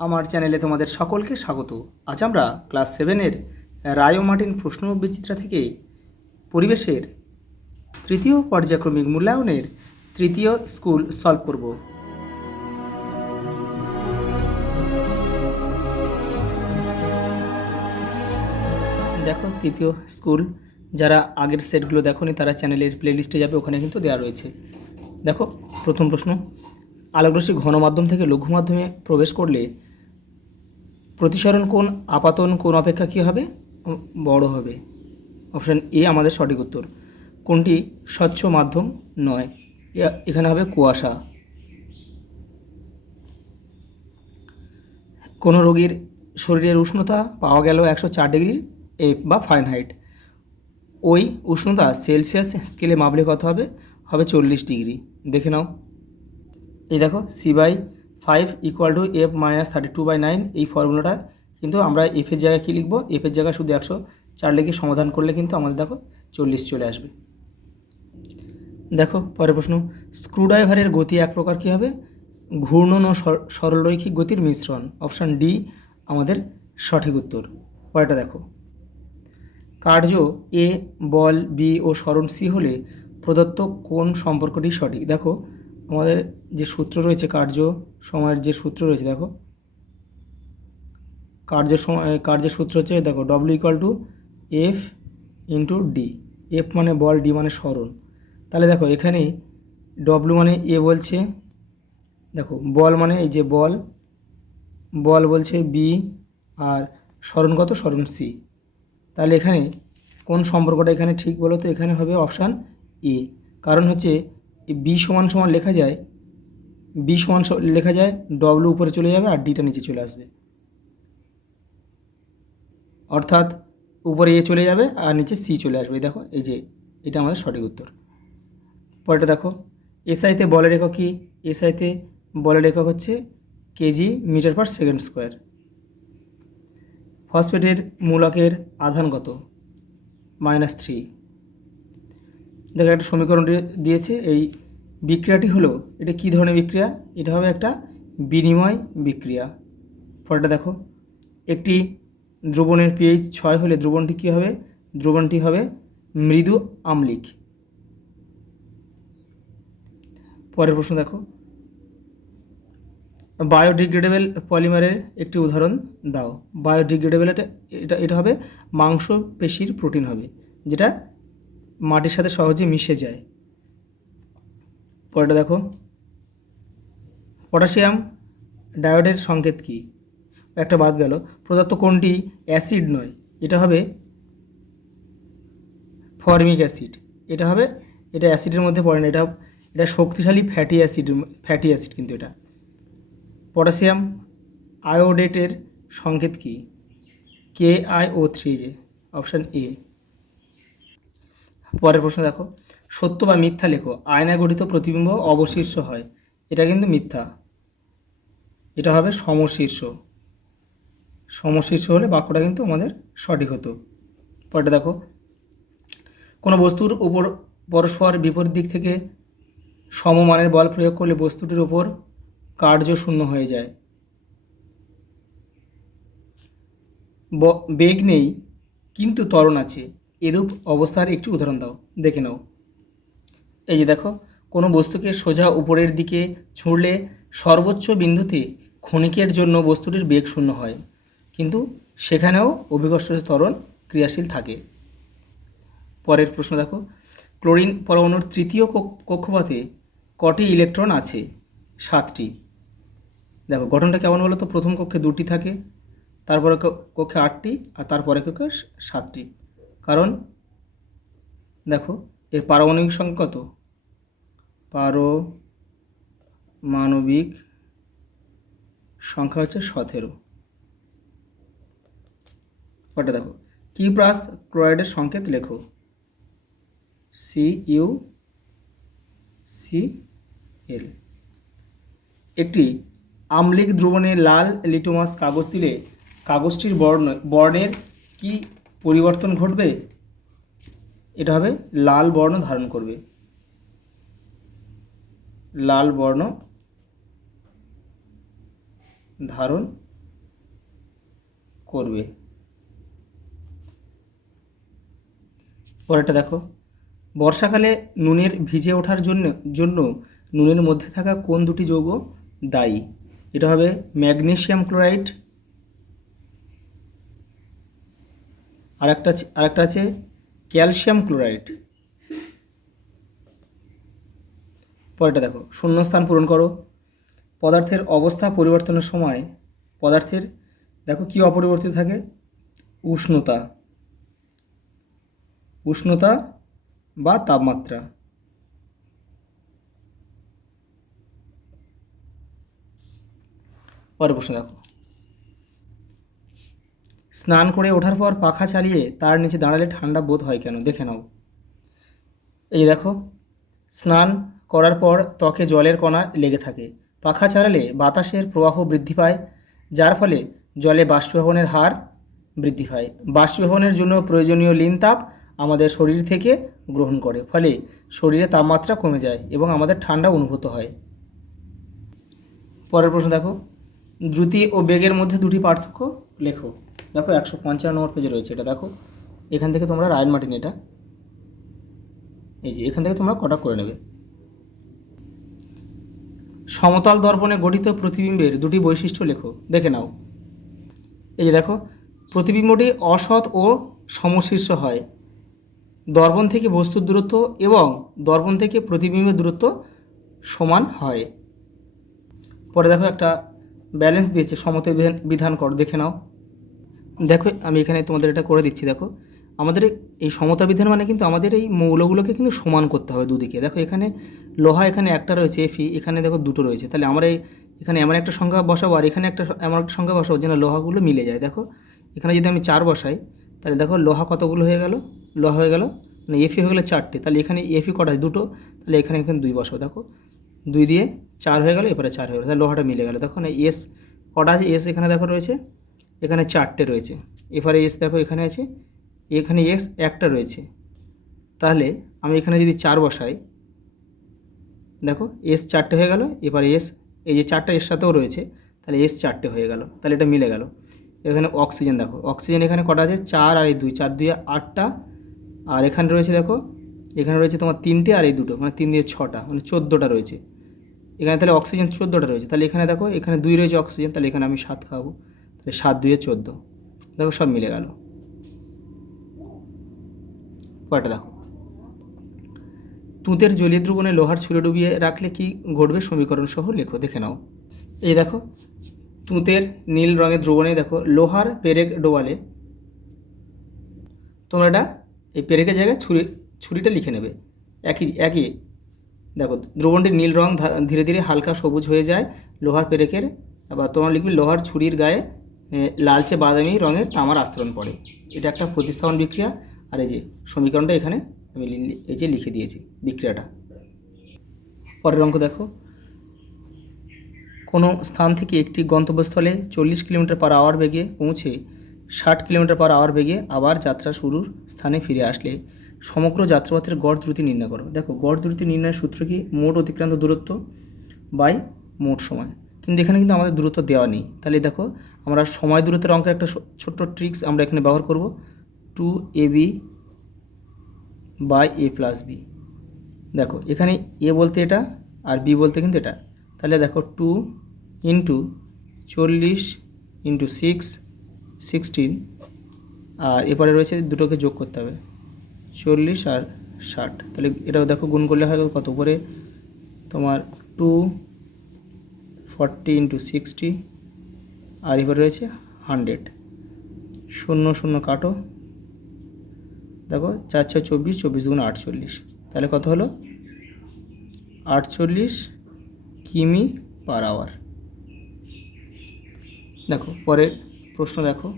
আমার চ্যানেলে তোমাদের সকলকে স্বাগত। আজ আমরা ক্লাস 7-এর রায় ও মার্টিন প্রশ্ন বিচিত্রা থেকে পরিবেশের তৃতীয় পর্যায়ক্রমিক মূল্যায়নের তৃতীয় স্কুল সলভ করব। দেখো তৃতীয় স্কুল, যারা আগের সেটগুলো দেখোনি তারা চ্যানেলের প্লেলিস্টে যাবে, ওখানে কিন্তু দেওয়া রয়েছে। দেখো প্রথম প্রশ্ন, আলোকরশ্মি ঘন মাধ্যম থেকে লঘু মাধ্যমে প্রবেশ করলে প্রতিসরণ কোণ আপাতন কোণ অপেক্ষা কী হবে? বড় হবে। অপশান এ আমাদের সঠিক উত্তর। কোনটি স্বচ্ছ মাধ্যম নয়? এখানে হবে কুয়াশা। কোনো রোগীর শরীরের উষ্ণতা পাওয়া গেল 104 ডিগ্রি এফ বা ফারেনহাইট। ওই উষ্ণতা সেলসিয়াস স্কেলে মাপলে কত হবে? হবে 40 ডিগ্রি। দেখে নাও, এই দেখো C/5 = F-32/9। এই ফর্মুলাটা কিন্তু আমরা এফের জায়গায় কী লিখব? এফের জায়গায় শুধু 104 লিখে সমাধান করলে কিন্তু আমাদের দেখো 40 চলে আসবে। দেখো পরের প্রশ্ন, স্ক্রুড্রাইভারের গতি এক প্রকার কী হবে? ঘূর্ণন ও সরলরৈখিক গতির মিশ্রণ। অপশান ডি আমাদের সঠিক উত্তর। পরেরটা দেখো, কার্য এ, বল বি ও সরণ সি হলে প্রদত্ত কোন সম্পর্কটি সঠিক? দেখো আমাদের যে সূত্র রয়েছে, কার্য সময়ের যে সূত্র রয়েছে, দেখো কার্যের সূত্র হচ্ছে, দেখো W = F × D। এফ মানে বল, ডি মানে সরণ। তাহলে দেখো এখানে ডব্লিউ মানে এ বলছে, দেখো বল মানে এই যে বল বলছে বি, আর সরণ কত? সরণ সি। তাহলে এখানে কোন সম্পর্কটা এখানে ঠিক বলো তো? এখানে হবে অপশান এ। কারণ হচ্ছে বি সমান সমান লেখা যায়, ডব্লিউ উপরে চলে যাবে আর ডিটা নিচে চলে আসবে, অর্থাৎ উপরে এ চলে যাবে আর নিচে সি চলে আসবে। দেখো এই যে এটা আমাদের সঠিক উত্তর। পরেরটা দেখো, এসআইতে বলের একক কি? এসআইতে বলের একক হচ্ছে kg/s²। ফসফেটের মূলকের আধান কত? -3। দেখো একটা সমীকরণ দিয়েছে, এই বিক্রিয়াটি হলো, এটা কী ধরনের বিক্রিয়া? এটা হবে একটা বিনিময় বিক্রিয়া। পরেরটা দেখো, একটি দ্রবণের pH 6 হলে দ্রবণটি কী হবে? দ্রবণটি হবে মৃদু আম্লিক। পরের প্রশ্ন দেখো, বায়োডিগ্রেডেবল পলিমারের একটি উদাহরণ দাও। বায়োডিগ্রেডেবল এটা হবে মাংসপেশির প্রোটিন হবে, যেটা মাটির সাথে সহজে মিশে যায়। পরেরটা দেখো, পটাশিয়াম ডায়োডের সংকেত কি? একটা বাদ গেল, প্রদত্ত কোনটি অ্যাসিড নয়? এটা হবে ফরমিক অ্যাসিড। এটা অ্যাসিডের মধ্যে পড়ে না, এটা শক্তিশালী ফ্যাটি অ্যাসিড কিন্তু এটা। পটাশিয়াম আয়োডেটের সংকেত কি? KiO3, যে অপশান এ। পরের প্রশ্ন দেখো, সত্য বা মিথ্যা লেখো। আয়নায় গঠিত প্রতিবিম্ব অবশীর্ষ হয়। এটা কিন্তু মিথ্যা, এটা হবে সমশীর্ষ। সমশীর্ষ হলে বাক্যটা কিন্তু আমাদের সঠিক হতো। পরেরটা দেখো, কোনো বস্তুর উপর পরস্পর বিপরীত দিক থেকে সমমানের বল প্রয়োগ করলে বস্তুটির উপর কার্য শূন্য হয়ে যায়। বেগ নেই কিন্তু ত্বরণ আছে, এরূপ অবস্থার একটি উদাহরণ দাও। দেখে নাও, এই যে দেখো, কোনো বস্তুকে সোজা উপরের দিকে ছুঁড়লে সর্বোচ্চ বিন্দুতে ক্ষণিকের জন্য বস্তুটির বেগ শূন্য হয়, কিন্তু সেখানেও অভিকর্ষজ ত্বরণ ক্রিয়াশীল থাকে। পরের প্রশ্ন দেখো, ক্লোরিন পরমাণুর তৃতীয় কক্ষপথে কটি ইলেকট্রন আছে? 7টি। দেখো গঠনটা কেমন বলো তো? প্রথম কক্ষে 2টি থাকে, তারপরে কক্ষে 8টি, আর তারপরে কক্ষে 7টি। কারণ দেখো এর পারমাণবিক সংখ্যা কত? পারমাণবিক সংখ্যা হচ্ছে 17। ওটা দেখো, কিউপ্রাস ক্লোরাইডের সংকেত লেখো। CuCl। একটি আম্লিক দ্রবণে লাল লিটমাস কাগজ দিলে কাগজটির বর্ণের কি পরিবর্তন ঘটবে? এটা হবে লাল বর্ণ ধারণ করবে। লাল বর্ণ ধারণ করবে। পরেরটা দেখো, বর্ষাকালে নুনের ভিজে ওঠার জন্য নুনের মধ্যে থাকা কোন দুটি যৌগ দায়ী? এটা হবে ম্যাগনেসিয়াম ক্লোরাইড, আরেকটা আছে ক্যালসিয়াম ক্লোরাইড। পরেরটা দেখো, শূন্যস্থান পূরণ করো। পদার্থের অবস্থা পরিবর্তনের সময় পদার্থের দেখো কি অপরিবর্তিত থাকে? উষ্ণতা বা তাপমাত্রা। পরের প্রশ্ন দেখো, স্নান করে ওঠার পর পাখা চালিয়ে তার নিচে দাঁড়ালে ঠান্ডা বোধ হয় কেন? দেখে নাও। এই দেখো, স্নান করার পর ত্বকে জলের কণা লেগে থাকে। পাখা চালালে বাতাসের প্রবাহ বৃদ্ধি পায়, যার ফলে জলে বাষ্পীভবনের হার বৃদ্ধি পায়। বাষ্পীভবনের জন্য প্রয়োজনীয় লিন তাপ আমাদের শরীর থেকে গ্রহণ করে, ফলে শরীরে তাপমাত্রা কমে যায় এবং আমাদের ঠান্ডা অনুভূত হয়। পরের প্রশ্ন দেখো, দ্রুতি ও বেগের মধ্যে দুটি পার্থক্য লেখো। দেখো 155 নম্বর পেজে রয়েছে এটা। দেখো এখান থেকে তোমরা রায়ন মার্টিন এটা এই যে এখান থেকে তোমরা কটা করে নেবে। সমতল দর্পণে গঠিত প্রতিবিম্বের দুটি বৈশিষ্ট্য লেখো। দেখে নাও। এই যে দেখো, প্রতিবিম্বটি অসৎ ও সমশীর্ষ হয়। দর্পণ থেকে বস্তুর দূরত্ব এবং দর্পণ থেকে প্রতিবিম্বের দূরত্ব সমান হয়। পরে দেখো একটা ব্যালেন্স দিয়েছে, সমতল বিধান কর, দেখে নাও। দেখো আমি এখানে তোমাদের এটা করে দিচ্ছি। দেখো আমাদের এই সমতা বিধান মানে কিন্তু আমাদের এই মৌলগুলোকে কিন্তু সমান করতে হবে দুদিকে। দেখো এখানে লোহা এখানে একটা রয়েছে এফি, এখানে দেখো দুটো রয়েছে, তাহলে আমরা এখানে এমন একটা সংখ্যা বসাবো আর এখানে এমন একটা সংখ্যা বসাবো যেন লোহাগুলো মিলে যায়। দেখো এখানে যদি আমি 4 বসাই, তাহলে দেখো লোহা কতগুলো হয়ে গেল? লোহা হয়ে গেল মানে এফি হয়ে গেলো 4টে, তাহলে এখানে এফি কটা? 2টো, তাহলে এখানে 2 বসাবো। দেখো 2 দিয়ে 4 হয়ে গেলো, এরপরে 4 হয়ে গেলো, তাহলে লোহাটা মিলে গেলো। দেখো না এস কটা আছে? এস এখানে দেখো রয়েছে, এখানে 4টে রয়েছে। এবারে এস দেখো এখানে আছে, এখানে এস একটা রয়েছে, তাহলে আমি এখানে যদি 4 বসাই, দেখো এস 4টে হয়ে গেল। এবারে এস এই যে 4টা এর সাথেও রয়েছে, তাহলে এস 4টে হয়ে গেল, তাহলে এটা মিলে গেল। এখানে অক্সিজেন দেখো, অক্সিজেন এখানে কটা আছে? 4 আর এই 2, 4 2 8টা, আর এখানে রয়েছে দেখো, এখানে রয়েছে তোমার 3টে আর এই 2টো, মানে 3 দিয়ে 6টা, মানে 14টা রয়েছে এখানে। তাহলে অক্সিজেন 14টা রয়েছে, তাহলে এখানে দেখো এখানে 2 রয়েছে অক্সিজেন, তাহলে এখানে আমি 7 খাবো, তাহলে 7 2 14। দেখো সব মিলে গেল। পরেরটা দেখো, তুঁতের জলীয় দ্রবণে লোহার ছুরি ডুবিয়ে রাখলে কি ঘটবে? সমীকরণ সহ লেখো। দেখে নাও। এই দেখো, তুঁতের নীল রঙের দ্রবণে দেখো লোহার পেরেক ডোবালে, তোমরা এটা এই পেরেকের জায়গায় ছুরিটা লিখে নেবে। একই দেখো, দ্রবণটির নীল রং ধীরে ধীরে হালকা সবুজ হয়ে যায় লোহার পেরেকের, আবার তোমরা লিখবে লোহার ছুরির গায়ে লালচে বাদামি রঙের তামার আস্তরণ পড়ে। এটা একটা প্রতিস্থাপন বিক্রিয়া। আর এই যে সমীকরণটা এখানে আমি এই যে লিখে দিয়েছি বিক্রিয়াটা। পরের অঙ্ক দেখো, কোনো স্থান থেকে একটি গন্তব্যস্থলে 40 কিলোমিটার/আওয়ার বেগে পৌঁছে 60 কিলোমিটার/আওয়ার বেগে আবার যাত্রা শুরুর স্থানে ফিরে আসলে সমগ্র যাত্রাপথের গড় দ্রুতি নির্ণয় করো। দেখো গড় দ্রুতি নির্ণয়ের সূত্র কি? মোট অতিক্রান্ত দূরত্ব বাই মোট সময়। কিন্তু এখানে কিন্তু আমাদের দূরত্ব দেওয়া নেই, তাহলে দেখো আমরা সময় দূরত্বের অঙ্কের একটা ছোট্ট ট্রিক্স আমরা এখানে ব্যবহার করব। 2ab by a plus B. দেখো এখানে এ বলতে এটা আর বি বলতে কিন্তু এটা, তাহলে দেখো 2 ইন্টু 40 ইন্টু 6 16, আর এরপরে রয়েছে দুটোকে যোগ করতে হবে 40 আর 60, তাহলে এটাও দেখো গুণ করলে হয় কত? উপরে তোমার 240 ইন্টু 60, আর এবারে রয়েছে 100, 0 0 কাটো, দেখো 4 6 24, 24 2 48, তাহলে কত হলো? 48 কিমি/আওয়ার। দেখো পরের প্রশ্ন দেখো,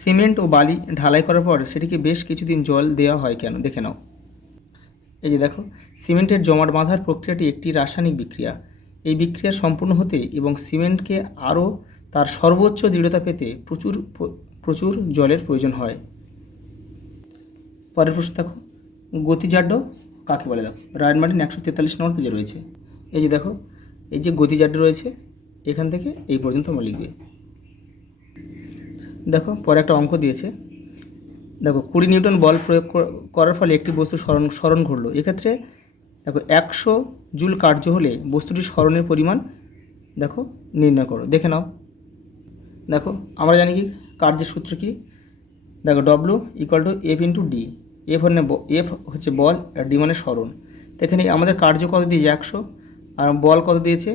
সিমেন্ট ও বালি ঢালাই করার পর সেটিকে বেশ কিছুদিন জল দেওয়া হয় কেন? দেখে নাও। এই যে দেখো, সিমেন্টের জমাট বাঁধার প্রক্রিয়াটি একটি রাসায়নিক বিক্রিয়া। এই বিক্রিয়া সম্পূর্ণ হতে এবং সিমেন্টকে আরও তার সর্বোচ্চ দৃঢ়তা পেতে প্রচুর জলের প্রয়োজন হয়। পরের প্রশ্ন দেখো, গতিজাড্য কাকে বলে? দেখো রায়ন মার্টিন 143 নম্বর পেজে রয়েছে। এই যে দেখো, এই যে গতিজাড্য রয়েছে এখান থেকে এই পর্যন্ত আমরা লিখবে। দেখো পরে একটা অঙ্ক দিয়েছে, দেখো 20 নিউটন বল প্রয়োগ করার ফলে একটি বস্তু স্মরণ ঘটলো। এক্ষেত্রে দেখো 100 জুল কার্য হলে বস্তুটির স্মরণের পরিমাণ দেখো নির্ণয় করো। দেখে নাও। দেখো আমরা জানি কি কার্যের সূত্র কি, দেখো W equal to F into D. F হচ্ছে বল আর ডি মানে স্মরণ। তো এখানে আমাদের কার্য কত দিয়েছে 100 আর বল কত দিয়েছে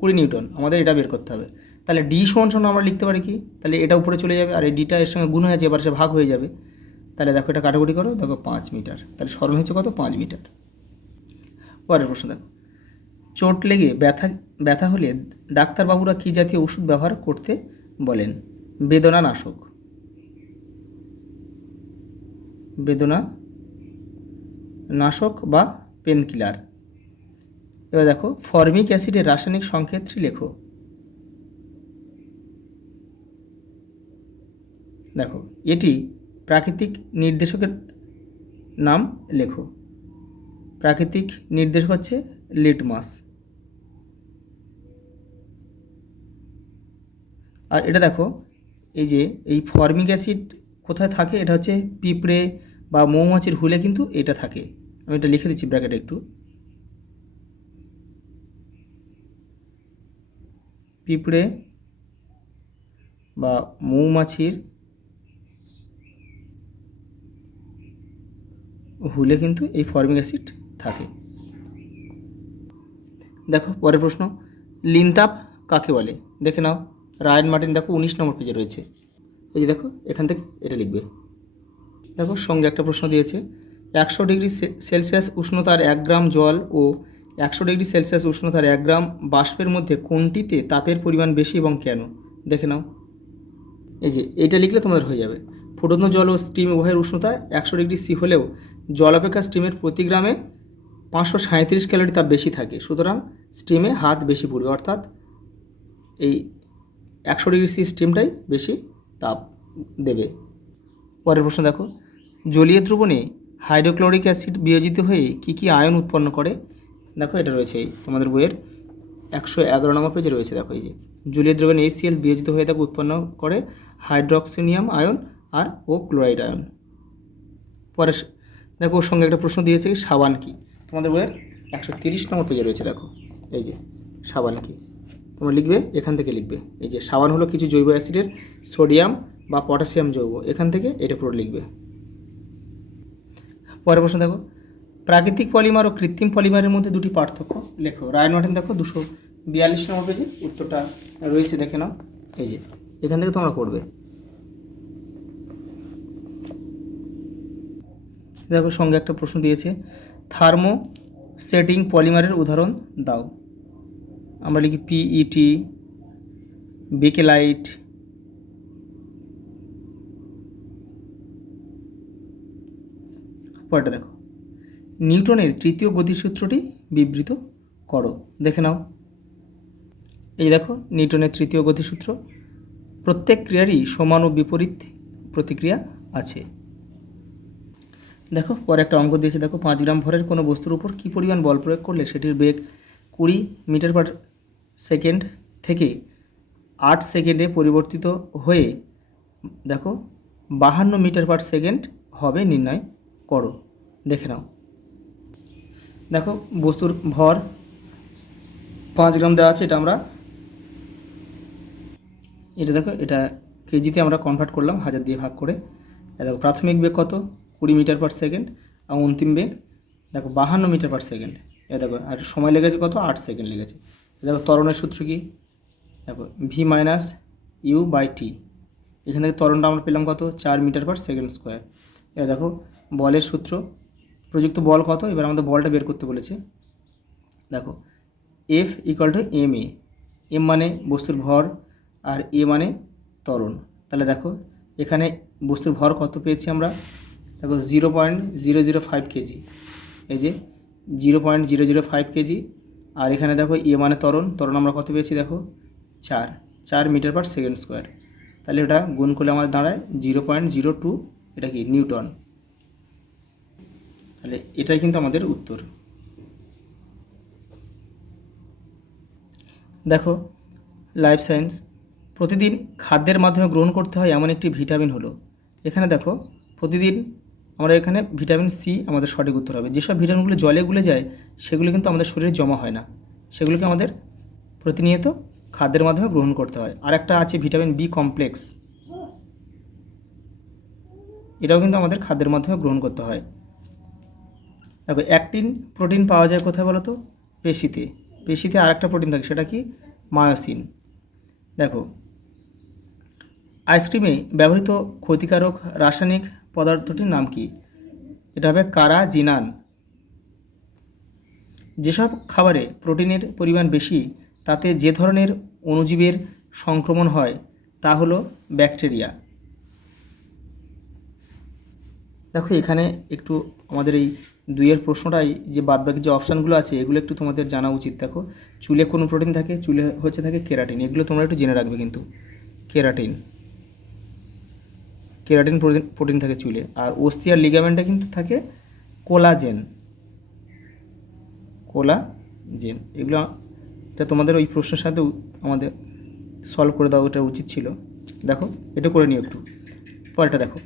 20 নিউটন, আমাদের এটা বের করতে হবে। তাহলে ডি সমান সমান আমরা লিখতে পারি কি, তাহলে এটা উপরে চলে যাবে আর এই ডিটা এর সঙ্গে গুণ হয়ে যাবে, এবার সে ভাগ হয়ে যাবে। তাহলে দেখো এটা কাটাকুটি করো, দেখো 5 মিটার, তাহলে স্মরণ হচ্ছে কত 5 মিটার। পরের প্রশ্ন দেখো, চোট লেগে ব্যথা হলে ডাক্তারবাবুরা কী জাতীয় ওষুধ ব্যবহার করতে বলেন? বেদনানাশক, বেদনানাশক বা পেনকিলার। এবার দেখো ফর্মিক অ্যাসিডের রাসায়নিক সংকেতটি লেখো। দেখো এটি প্রাকৃতিক নির্দেশকের নাম লেখো। প্রাকৃতিক নির্দেশক হচ্ছে লিটমাস। আর এটা দেখো এই যে এই ফর্মিক অ্যাসিড কোথায় থাকে, এটা হচ্ছে পিঁপড়ে বা মৌমাছির হুলে কিন্তু এটা থাকে। আমি এটা লিখে দিচ্ছি ব্র্যাকেটে একটু, পিঁপড়ে বা মৌমাছির হুলে কিন্তু এই ফর্মিক অ্যাসিড থাকে। দেখো পরের প্রশ্ন, লিনতাপ কাকে বলে? দেখে নাও। রায়ান মার্টিন দেখো 19 নম্বর পেজে রয়েছে। এই যে দেখো এখান থেকে এটা লিখবে। দেখো সঙ্গে একটা প্রশ্ন দিয়েছে, 100 ডিগ্রি সেলসিয়াস উষ্ণতার 1 গ্রাম জল ও 100 ডিগ্রি সেলসিয়াস উষ্ণতার 1 গ্রাম বাষ্পের মধ্যে কোনটিতে তাপের পরিমাণ বেশি এবং কেন? দেখে নাও। এই যে এইটা লিখলে তোমাদের হয়ে যাবে। ফুটন্ত জল ও স্টিম উভয়ের উষ্ণতা 100 ডিগ্রি সি হলেও জল অপেক্ষা স্টিমের প্রতি গ্রামে 537 ক্যালোরি তাপ বেশি থাকে, সুতরাং স্টিমে হাত বেশি পড়বে, অর্থাৎ এই 100 ডিগ্রি সি স্টিমটাই বেশি তাপ দেবে। পরের প্রশ্ন দেখো, জলীয় দ্রবণে হাইড্রোক্লোরিক অ্যাসিড বিয়োজিত হয়ে কী কী আয়ন উৎপন্ন করে? দেখো এটা রয়েছে তোমাদের বইয়ের 111 নম্বর পেজে রয়েছে। দেখো এই যে জলীয় দ্রবণে HCl বিয়োজিত হয়ে তাকে উৎপন্ন করে হাইড্রক্সিনিয়াম আয়ন আর ও ক্লোরাইড আয়ন। পরে দেখো ওর সঙ্গে একটা প্রশ্ন দিয়েছে, সাবান কি? তোমাদের বইয়ের 130 নম্বর পেজে রয়েছে। দেখো এই যে সাবান কি, তোমরা লিখবে এখান থেকে লিখবে। এই যে সাবান হলো কিছু জৈব অ্যাসিডের সোডিয়াম বা পটাশিয়াম যৌগ, এখান থেকে এটা পুরো লিখবে। পরের প্রশ্ন দেখো, প্রাকৃতিক পলিমার ও কৃত্রিম পলিমারের মধ্যে দুটি পার্থক্য লেখো। রায়ান মার্টিন দেখো 242 নম্বর পেজে উত্তরটা রয়েছে, দেখে নাও। এই যে এখান থেকে তোমরা করবে। দেখো সঙ্গে একটা প্রশ্ন দিয়েছে, থার্মো সেটিং পলিমারের উদাহরণ দাও। আমরা লিখি PET, বেকেলাইট। পরেরটা দেখো, নিউটনের তৃতীয় গতিসূত্রটি বিবৃত করো। দেখে নাও। এই দেখো নিউটনের তৃতীয় গতিসূত্র, প্রত্যেক ক্রিয়ারই সমান ও বিপরীত প্রতিক্রিয়া আছে। দেখো পরে একটা অঙ্ক দিয়েছে, দেখো 5 গ্রাম ভরের কোনো বস্তুর উপর কী পরিমাণ বল প্রয়োগ করলে সেটির বেগ 20 মিটার পার সেকেন্ড থেকে 8 সেকেন্ডে পরিবর্তিত হয়ে দেখো 52 মিটার পার সেকেন্ড হবে, নির্ণয় করো। দেখে নাও। দেখো বস্তুর ভর 5 গ্রাম দেওয়া আছে, এটা দেখো এটা কেজিতে আমরা কনভার্ট করলাম 1000 দিয়ে ভাগ করে। দেখো প্রাথমিক বেগ কত 20 মিটার পার সেকেন্ড আর অন্তিম বেগ দেখো 52 মিটার পার সেকেন্ড। দেখো আর সময় লেগেছে কত 8 সেকেন্ড লেগেছে। দেখো ত্বরণের সূত্র কি, দেখো V-U/T। এখান থেকে ত্বরণটা আমরা পেলাম কত 4 মিটার পার সেকেন্ড স্কোয়ার। দেখো বলের সূত্র, প্রযুক্ত বল কত, এবার আমাদের বলটা বের করতে বলেছে। দেখো F = ma, m মানে বস্তুর ভর আর a মানে ত্বরণ। তাহলে দেখো এখানে বস্তুর ভর কত পেয়েছি আমরা, দেখো 0.005 কেজি, এই যে 0.005 কেজি। আর এখানে দেখো a মানে ত্বরণ আমরা কত পেয়েছি, দেখো 4 মিটার পার সেকেন্ড স্কোয়ার। তাহলে এটা গুণ করলে আমাদের দাঁড়ায় 0.02, এটা কি নিউটন। তাহলে এটাই কিন্তু আমাদের উত্তর। দেখো লাইফ সায়েন্স প্রতিদিন খাদ্যের মাধ্যমে গ্রহণ করতে হয় এমন একটি ভিটামিন হলো, এখানে দেখো প্রতিদিন আমরা এখানে ভিটামিন সি আমাদের সঠিক উত্তর হবে। যেসব ভিটামিনগুলো জলে গুলে যায় সেগুলো কিন্তু আমাদের শরীরে জমা হয় না, সেগুলোকে আমাদের প্রতিনিয়ত খাদ্যের মাধ্যমে গ্রহণ করতে হয়। আর একটা আছে ভিটামিন বি কমপ্লেক্স, এটাও কিন্তু আমাদের খাদ্যের মাধ্যমে গ্রহণ করতে হয়। দেখো অ্যাক্টিন প্রোটিন পাওয়া যায় কোথায় বলো তো? পেশিতে। পেশিতে আর একটা প্রোটিন থাকে, সেটা কি? মায়োসিন। দেখো আইসক্রিমে ব্যবহৃত ক্ষতিকারক রাসায়নিক পদার্থটির নাম কি? এটা হবে কারাজিনান। যেসব খাবারে প্রোটিনের পরিমাণ বেশি তাতে যে ধরনের অণুজীবের সংক্রমণ হয় তা হলো ব্যাকটেরিয়া। দেখো এখানে একটু আমাদের এই দুইয়ের প্রশ্নটাই যে বাদবাকি যে অপশানগুলো আছে এগুলো একটু তোমাদের জানা উচিত। দেখো চুলে কোনো প্রোটিন থাকে? চুলে থাকে কেরাটিন, এগুলো তোমরা একটু জেনে রাখবে কিন্তু। কেরাটিন কেরাটিন প্রোটিন থাকে চুলে। আর অস্থি আর লিগামেন্টে কিন্তু থাকে কোলাজেন। এগুলো এটা তোমাদের ওই প্রশ্নের সাথে আমাদের সলভ করে দেওয়া ওটা উচিত ছিল। দেখো এটা করে নিও একটু। পরেরটা দেখো,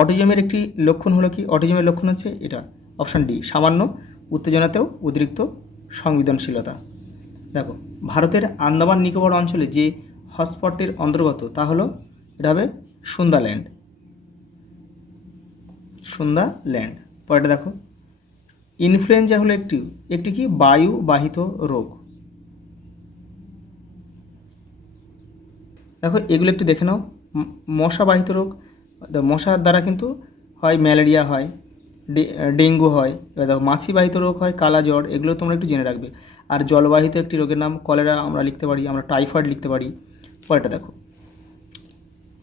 অটিজমের একটি লক্ষণ হলো কি? অটিজমের লক্ষণ হচ্ছে এটা, অপশান ডি, সামান্য উত্তেজনাতেও অতিরিক্ত সংবেদনশীলতা। দেখো ভারতের আন্দামান নিকোবর অঞ্চলে যে হটস্পটটির অন্তর্গত তা হলো, এটা হবে সুন্দাল্যান্ড। পরেরটা দেখো, ইনফ্লুয়েঞ্জা হলো একটি কি বায়ুবাহিত রোগ। দেখো এগুলো একটু দেখে নাও। মশাবাহিত রোগ, মশার দ্বারা কিন্তু হয় ম্যালেরিয়া হয়, ডেঙ্গু হয়। এবার দেখো মাছিবাহিত রোগ হয় কালা জ্বর, এগুলো তোমরা একটু জেনে রাখবে। আর জলবাহিত একটি রোগের নাম কলেরা আমরা লিখতে পারি, আমরা টাইফয়েড লিখতে পারি। পরেরটা দেখো,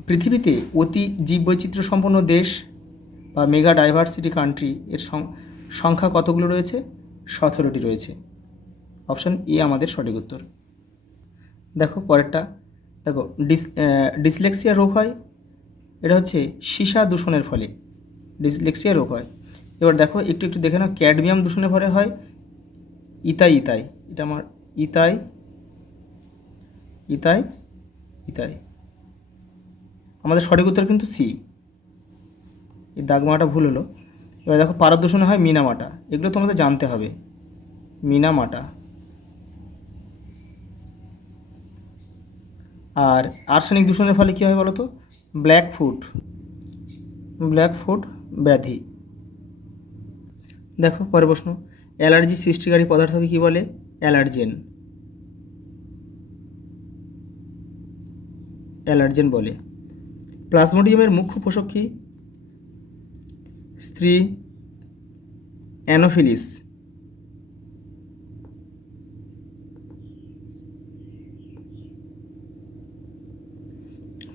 পৃথিবীতে অতি জীববৈচিত্র্য সম্পন্ন দেশ বা মেগা ডাইভার্সিটি কান্ট্রি এর সংখ্যা কতগুলো রয়েছে? 17টি রয়েছে। অপশান এ আমাদের সঠিক উত্তর। দেখো পরেরটা দেখো, ডিসলেক্সিয়া রোগ হয়, এটা হচ্ছে সীসা দূষণের ফলে ডিসলেক্সিয়া রোগ হয়। এবার দেখো একটু দেখে নাও, ক্যাডমিয়াম দূষণের ফলে হয় ইতাই। এটা আমার ইতাই। আমাদের সঠিক উত্তর কিন্তু সি। এই দাগমাটা ভুল হলো। এবার দেখো পারদ দূষণে হয় মিনামাটা, এগুলো তোমাদের জানতে হবে। মিনামাটা। আর আর্সেনিক দূষণের ফলে কী হয় বলো তো? ব্ল্যাক ফুট ব্যাধি। দেখো পরের প্রশ্ন, অ্যালার্জি সৃষ্টিকারী পদার্থকে কী বলে? অ্যালার্জেন বলে। প্লাজমোডিয়ামের মুখ্য পোষক কি? স্ত্রী অ্যানোফিলিস।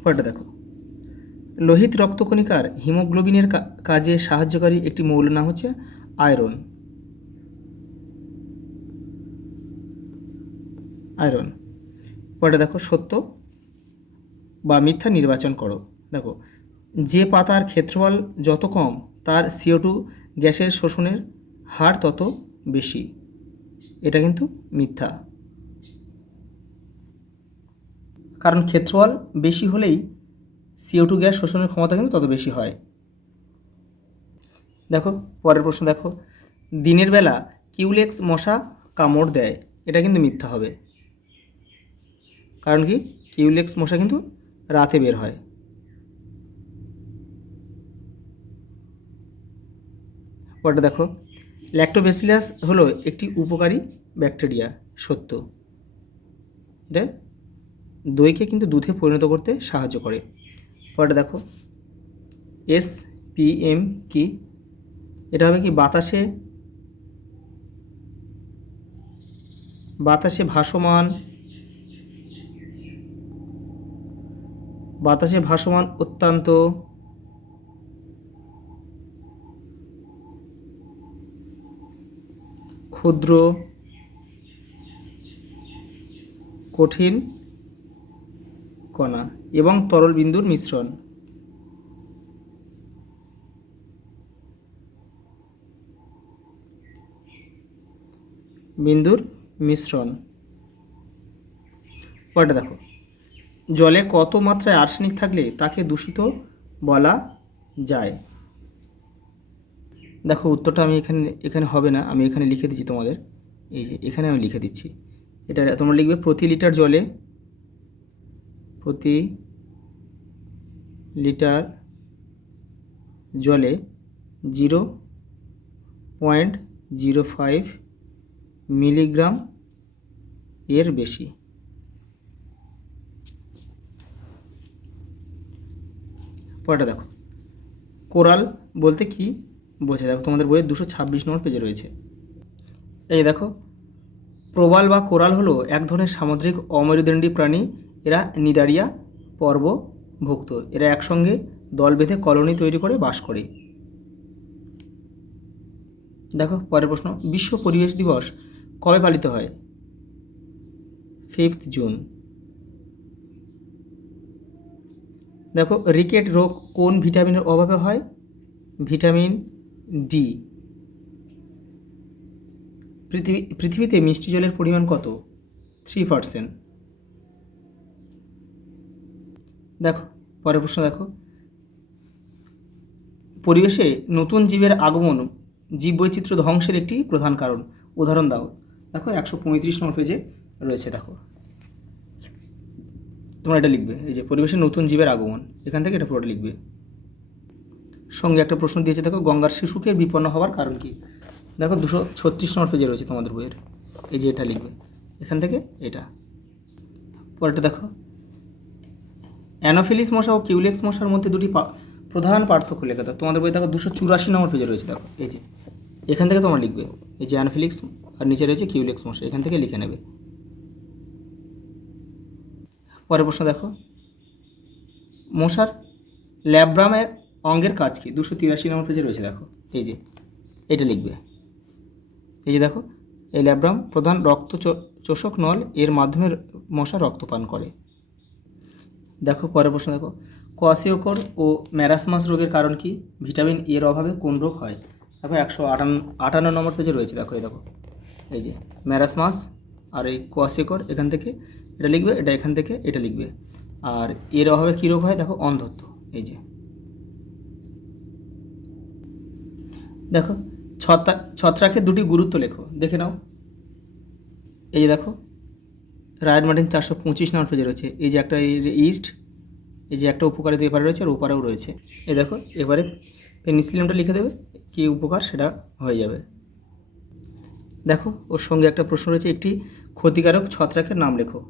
পরেরটা দেখো, লোহিত রক্তকণিকার হিমোগ্লোবিনের কাজে সাহায্যকারী একটি মৌলের নাম হচ্ছে আয়রন। পরেরটা দেখো, সত্য বা মিথ্যা নির্বাচন করো। দেখো যে পাতার ক্ষেত্রফল যত কম তার CO2 গ্যাসের শোষণের হার তত বেশি, এটা কিন্তু মিথ্যা। কারণ ক্ষেত্রফল বেশি হলেই CO2 গ্যাস শোষণের ক্ষমতা কিন্তু তত বেশি হয়। দেখো পরের প্রশ্ন দেখো, দিনের বেলা কিউলেক্স মশা কামড় দেয়, এটা কিন্তু মিথ্যা হবে। কারণ কি? কিউলেক্স মশা কিন্তু রাতে বের হয়। পরেরটা দেখো, ল্যাক্টোব্যাসিলাস হলো একটি উপকারী ব্যাকটেরিয়া, সত্য। এটা দইকে কিন্তু দুধে পরিণত করতে সাহায্য করে। পরেরটা দেখো, SPM কি? এটা হবে কি? বাতাসে ভাসমান অত্যন্ত ক্ষুদ্র কঠিন কণা এবং তরল বিন্দুর মিশ্রণ। পরেরটা দেখো, জলে কত মাত্রায় আর্সেনিক থাকলে তাকে দূষিত বলা যায়? দেখো উত্তরটা আমি এখানে হবে না, আমি এখানে লিখে দিচ্ছি তোমাদের। এই যে এখানে আমি লিখে দিচ্ছি, এটা তোমরা লিখবে প্রতি লিটার জলে 0.05 মিলিগ্রাম এর বেশি। পরেরটা দেখো, কোরাল বলতে কি বোঝায়? দেখো তোমাদের বইয়ের 226 নম্বর পেজে রয়েছে। এই দেখো, প্রবাল বা কোরাল হলো এক ধরনের সামুদ্রিক অমেরুদণ্ডী প্রাণী। এরা নিডারিয়া পর্বভুক্ত। এরা একসঙ্গে দল বেঁধে কলোনি তৈরি করে বাস করে। দেখো পরের প্রশ্ন, বিশ্ব পরিবেশ দিবস কবে পালিত হয়? 5 জুন। দেখো, রিকেট রোগ কোন ভিটামিনের অভাবে হয়? Vitamin D. পৃথিবীতে মিষ্টি জলের পরিমাণ কত? 3%। দেখো পরের প্রশ্ন, দেখো পরিবেশে নতুন জীবের আগমন জীববৈচিত্র্য ধ্বংসের একটি প্রধান কারণ। উদাহরণ দাও। দেখো 135 নম্বর পেজে রয়েছে। দেখো তোমরা এটা লিখবে, এই যে পরিবেশে নতুন জীবের আগমন, এখান থেকে এটা পুরোটা লিখবে। সঙ্গে একটা প্রশ্ন দিয়েছে, দেখো গঙ্গার শিশুকে বিপন্ন হওয়ার কারণ কি? দেখো 236 নম্বর পেজে রয়েছে তোমাদের বইয়ের, এই যে এটা লিখবে এখান থেকে এটা। পরেরটা দেখো, অ্যানোফিলিস মশা ও কিউলেক্স মশার মধ্যে দুটি প্রধান পার্থক্য লেখা। দাও তোমাদের বই দেখো 284 নম্বর পেজে রয়েছে। দেখো এই যে এখান থেকে তোমরা লিখবে, এই যে অ্যানোফিলিক্স আর নিচে রয়েছে কিউলেক্স মশা, এখান থেকে লিখে নেবে। পরের প্রশ্ন দেখো, মশার ল্যাব্রামের অঙ্গের কাজ কি? 283 নম্বর পেজে রয়েছে। দেখো এই যে এটা লিখবে, এই যে দেখো এই ল্যাব্রাম প্রধান রক্ত চোষক নল, এর মাধ্যমে মশা রক্ত পান করে। দেখো পরের প্রশ্ন, দেখো কোয়াসিওকর ও ম্যারাসমাস রোগের কারণ কি? ভিটামিন এর অভাবে কোন রোগ হয়? দেখো 158 নম্বর পেজে রয়েছে। দেখো এই দেখো এই যে ম্যারাসমাস আর এই কোয়াসিওকর, এখান থেকে এটা লিখবে, এটা এখান থেকে এটা লিখবে। আর এর অভাবে কী রোগ হয়? দেখো অন্ধত্ব। এই যে দেখো ছত্রাকের দুটি গুরুত্ব লেখো, দেখে নাও। এই যে দেখো রায়ট মার্টিন 425 নম্বর পেজে রয়েছে। এই যে একটা ইস্ট, এই যে একটা উপকারিতা এপারে রয়েছে আর ওপারেও রয়েছে। এই দেখো এবারে পেনিসিলিনটা লিখে দেবে, কী উপকার সেটা হয়ে যাবে। দেখো ওর সঙ্গে একটা প্রশ্ন রয়েছে, একটি ক্ষতিকারক ছত্রাকের নাম লেখো।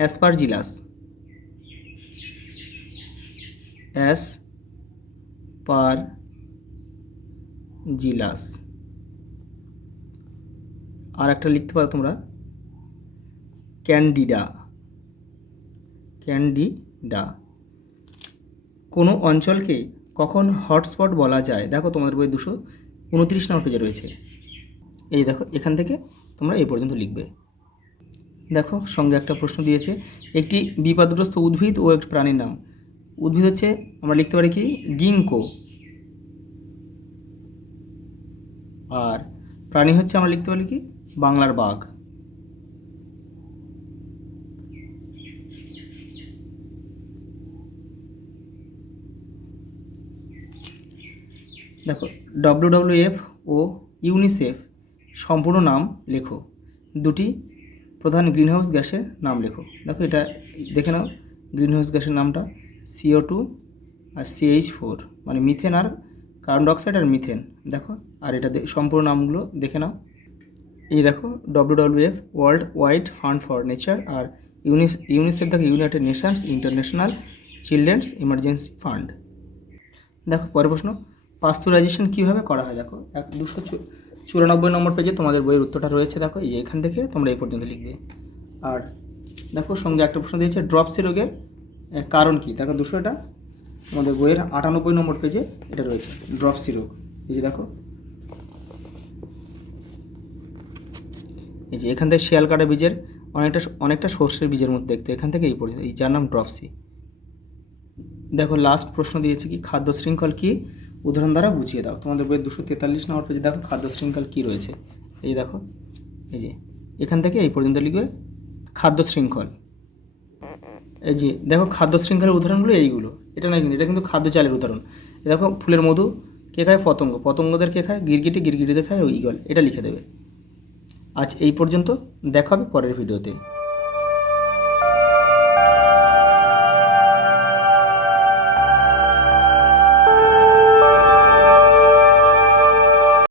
অ্যাসপারজিলাস। আর একটা লিখতে পারো তোমরা, ক্যান্ডিডা। কোনো অঞ্চলকে কখন হটস্পট বলা যায়? দেখো তোমাদের বই 229 নম্বর পেজে রয়েছে। এই দেখো এখান থেকে তোমরা এই পর্যন্ত লিখবে। দেখো সঙ্গে একটা প্রশ্ন দিয়েছে, একটি বিপদগ্রস্ত উদ্ভিদ ও একটি প্রাণীর নাম। উদ্ভিদ হচ্ছে আমরা লিখতে পারি কি? গিংকো। আর প্রাণী হচ্ছে আমরা লিখতে পারি কি? বাংলার বাঘ। দেখো WWF ও ইউনিসেফ সম্পূর্ণ নাম লেখো। দুটি প্রধান গ্রিনহাউস গ্যাসের নাম লেখো। দেখো এটা দেখে নাও, গ্রিনহাউস গ্যাসের নামটা CO2 আর CH4, মানে মিথেন আর কার্বন ডাইঅক্সাইড আর মিথেন। দেখো আর এটা সম্পূর্ণ নামগুলো দেখে নাও। এই দেখো WWF world wide fund for nature, আর ইউনিসেফ দেখো united nations international children's emergency fund. দেখো পরের প্রশ্ন, পাস্তুরাইজেশন কীভাবে করা হয়? দেখো 294 নম্বর পেজে তোমাদের বইয়ের উত্তরটা রয়েছে। দেখো এই যে এখান থেকে তোমরা এই পর্যন্ত লিখবে। আর দেখো সঙ্গে একটা প্রশ্ন দিয়েছে, ড্রপসি রোগের কারণ কি? দেখো 200টা তোমাদের বইয়ের 98 নম্বর পেজে এটা রয়েছে, ড্রপসি রোগ। এই যে দেখো এই যে এখান থেকে শিয়াল কাটা বীজের অনেকটা সর্ষের বীজের মধ্যে দেখতে, এখান থেকে এই পর্যন্ত, এই যার নাম ড্রপসি। দেখো লাস্ট প্রশ্ন দিয়েছে কি? খাদ্য শৃঙ্খল কি? উদাহরণ দ্বারা বুঝিয়ে দাও। তোমাদের বইয়ের 243 নম্বর পেজে দেখো খাদ্য শৃঙ্খল কী রয়েছে। এই দেখো এই যে এখান থেকে এই পর্যন্ত লিখবে খাদ্য শৃঙ্খল। এই যে দেখো খাদ্য শৃঙ্খলের উদাহরণগুলো এইগুলো, এটা নয় কিন্তু, এটা কিন্তু খাদ্য চালের উদাহরণ। এ দেখো ফুলের মধু কে খায়? পতঙ্গ। পতঙ্গদের কে খায়? গিরগিটি। গিরগিটিদের খায় ঈগল। এটা লিখে দেবে। আজ এই পর্যন্ত, দেখা হবে পরের ভিডিওতে।